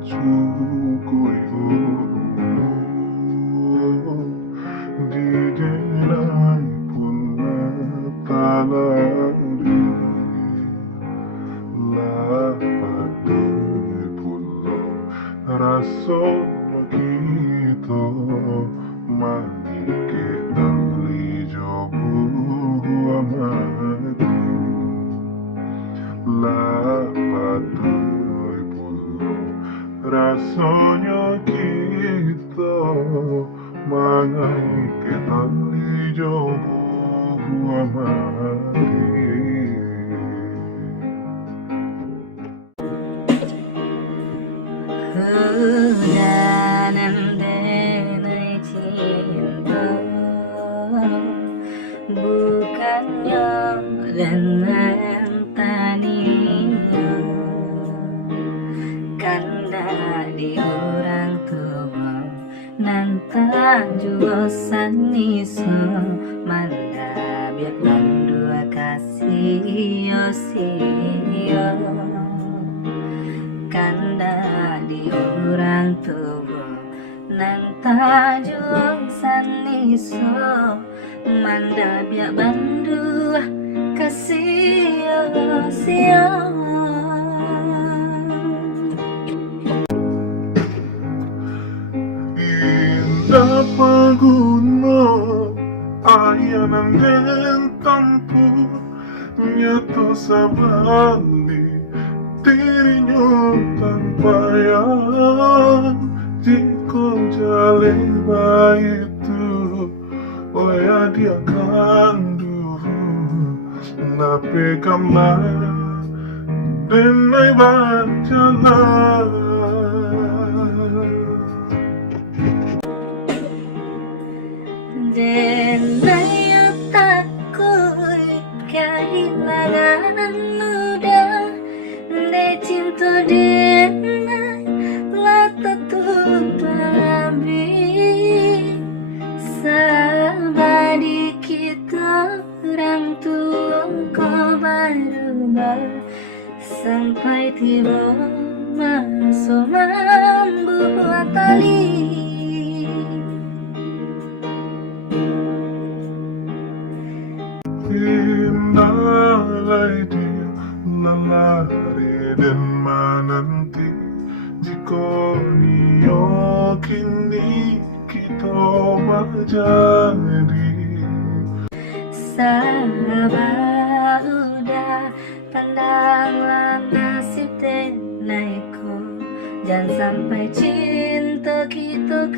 Sugoi di denai pun talari lapat pulo rasanya kita manike tali jobu amati lapat pulo rasanya kita manike tali jobu amati. Menandai cinta bukannya dengan tania kanda di orang tua nantang juosan iso manda biak bandua kasih yosio kanda di orang tua nanta juang saniso manda biak bandua kasih sio. Indah pagunung ayanan den tampu nyato sabali dirinya tanpa yang jika jale itu oh ya dia kandu nape kamar denai bacalah Denai otakku kehilangan muda de cinta denai lata tumpabi sabadi kita orang tua kau berubah sampai tiba masuk membuat tali. Indahlah dia lalari dan menanti jika dia kini kita menjadi Sabar udah pandanglah nasib naiko jangan sampai cinta kita